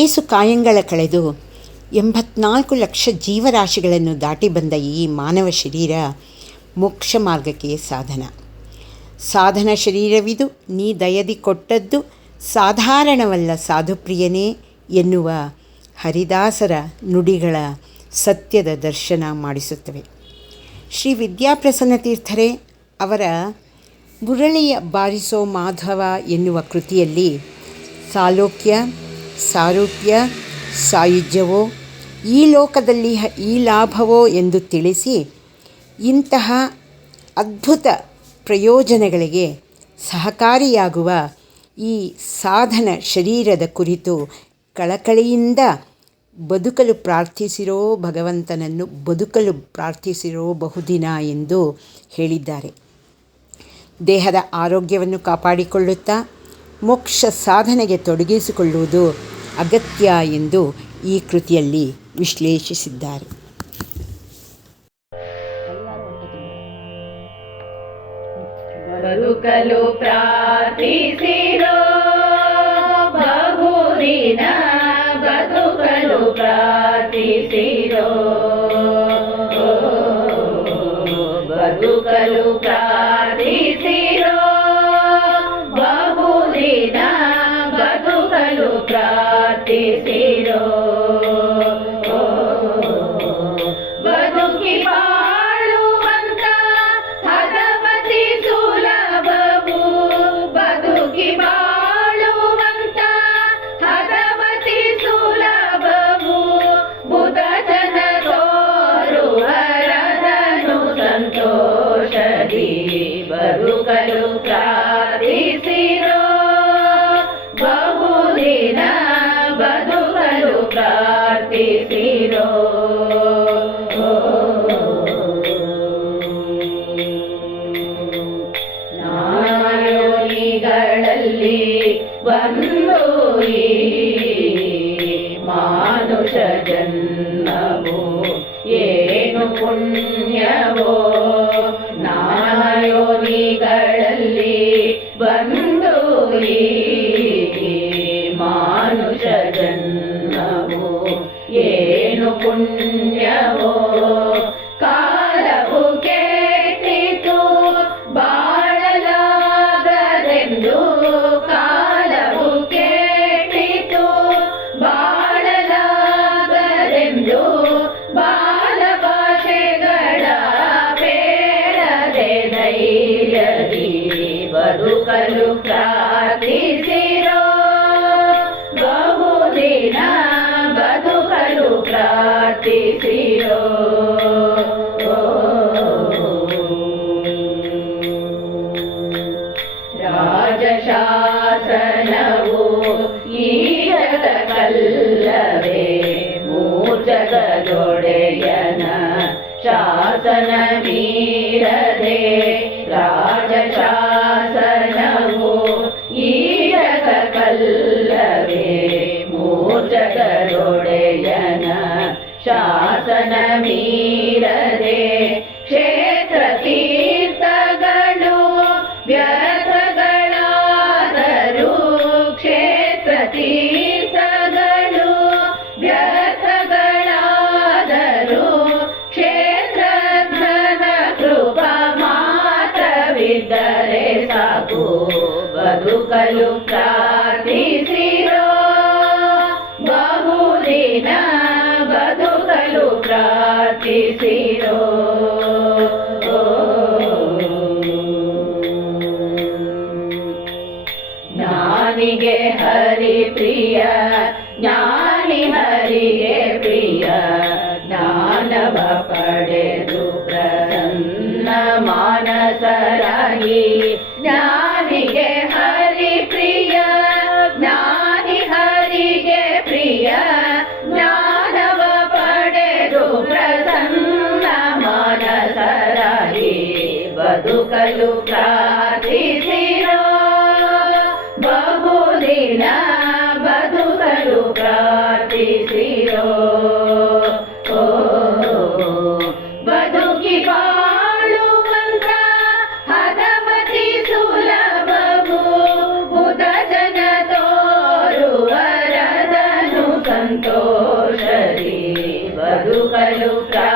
ಏಸು ಕಾಯಂಗಳ ಕಳೆದು ಎಂಬತ್ನಾಲ್ಕು ಲಕ್ಷ ಜೀವರಾಶಿಗಳನ್ನು ದಾಟಿ ಬಂದ ಈ ಮಾನವ ಶರೀರ ಮೋಕ್ಷ ಮಾರ್ಗಕ್ಕೆ ಸಾಧನ. ಸಾಧನ ಶರೀರವಿದು, ನೀ ದಯದಿ ಕೊಟ್ಟದ್ದು ಸಾಧಾರಣವಲ್ಲ ಸಾಧುಪ್ರಿಯನೇ ಎನ್ನುವ ಹರಿದಾಸರ ನುಡಿಗಳ ಸತ್ಯದ ದರ್ಶನ ಮಾಡಿಸುತ್ತವೆ. ಶ್ರೀ ವಿದ್ಯಾಪ್ರಸನ್ನ ತೀರ್ಥರೇ, ಅವರ ಮುರಳಿಯ ಬಾರಿಸೋ ಮಾಧವ ಎನ್ನುವ ಕೃತಿಯಲ್ಲಿ ಸಾಲೋಕ್ಯ ಸಾರೂಪ್ಯ, ಸಾಯುಜ್ಯವೋ, ಈ ಲೋಕದಲ್ಲಿ ಈ ಲಾಭವೋ ಎಂದು ತಿಳಿಸಿ ಇಂತಹ ಅದ್ಭುತ ಪ್ರಯೋಜನಗಳಿಗೆ ಸಹಕಾರಿಯಾಗುವ ಈ ಸಾಧನ ಶರೀರದ ಕುರಿತು ಕಳಕಳಿಯಿಂದ ಬದುಕಲು ಪ್ರಾರ್ಥಿಸಿರೋ ಭಗವಂತನನ್ನು ಬದುಕಲು ಪ್ರಾರ್ಥಿಸಿರೋ ಬಹುದಿನ ಎಂದು ಹೇಳಿದ್ದಾರೆ. ದೇಹದ ಆರೋಗ್ಯವನ್ನು ಕಾಪಾಡಿಕೊಳ್ಳುತ್ತಾ ಮೋಕ್ಷ ಸಾಧನೆಗೆ ತೊಡಗಿಸಿಕೊಳ್ಳುವುದು ಅಗತ್ಯ ಎಂದು ಈ ಕೃತಿಯಲ್ಲಿ ವಿಶ್ಲೇಷಿಸಿದ್ದಾರೆ. ಬದುಕಲು ಪ್ರಾರ್ಥಿಸಿರೋ ಬಹುದಿನ ಬದುಕಲು ಪ್ರಾರ್ಥಿಸಿರೋ ಬದುಕಲು చేసిరో బతుకి బాಳುవంత హతమతి సులభము. బతుకి బాಳುవంత హతమతి సులభము. బుధ జన తోరుహరదను సంతోషది బతుకలు ప్రా ಪ್ರಾರ್ಥಿಸಿರೋ ನಾಯೋನಿಗಳಲ್ಲಿ ಬಂದು ಈ ಮಾನುಷ ಜನ್ಮವು ಏನು ಪುಣ್ಯವೋ ನಾಯೋನಿಗಳಲ್ಲಿ ಏನು ಪುಣ್ಯವೋ ಕಾಲವು ಕೆಟ್ಟಿತು ಬಾಳಲಾಗದೆಂದು ಕಾಲವು ಕೆಟ್ಟಿತು ಬಾಳಲಾಗದೆಂದು ಬಾಲಭಾಷೆಗಳ ಬೇಡದೆ ಧೈರ್ಯದಿ ಬದುಕಲು ಪ್ರಾರ್ಥಿಸಿರೋ ಬಹುದಿನ ಬದುಕಲು ಪ್ರಾರ್ಥಿಸಿರೋ ರಾಜಶಾಸನವು ಈ ಜಗಕ್ಕಲ್ಲವೇ ಮೂರ್ಜಗದೊಡೆಯನ ಶಾಸನ ಮೀರದೆ ರಾಜಶಾಸನವು ಈ ಜಗಕ್ಕಲ್ಲವೇ ಮೂರ್ಜಗದೊಡೆಯನ शासनमीरदे क्षेत्रतीर्थगणो व्यर्थगणा क्षेत्रतीर्थगणो व्यथगणादरु क्षेत्रधन कृप मात्रविदरे साकु बधु कलु प्रारो बहुनि ಪ್ರಾರ್ಥಿಸಿರೋ ಜ್ಞಾನಿಗೆ ಹರಿ ಪ್ರಿಯ, ಜ್ಞಾನಿ ಹರಿಗೆ ಪ್ರಿಯ, ಜ್ಞಾನವ ಪಡೆದು ಪ್ರಸನ್ನ ಮಾನಸರಾಗಿ. ಜ್ಞಾನಿಗೆ ಹರಿ ಪ್ರಿಯ, ಜ್ಞಾನಿ ಹರಿಗೆ ಪ್ರಿಯ బతుకలు ప్రార్థిసిరా బహుదిన బతుకలు ప్రార్థిసిరో బతుకి పాಳುವಂತ ಹದಮತಿ ಸುಲಭವು ಉದಜನ ತೋರುವರದನು ಸಂತೋಷರಿ ಬದುಕಲು ಪ್ರಾ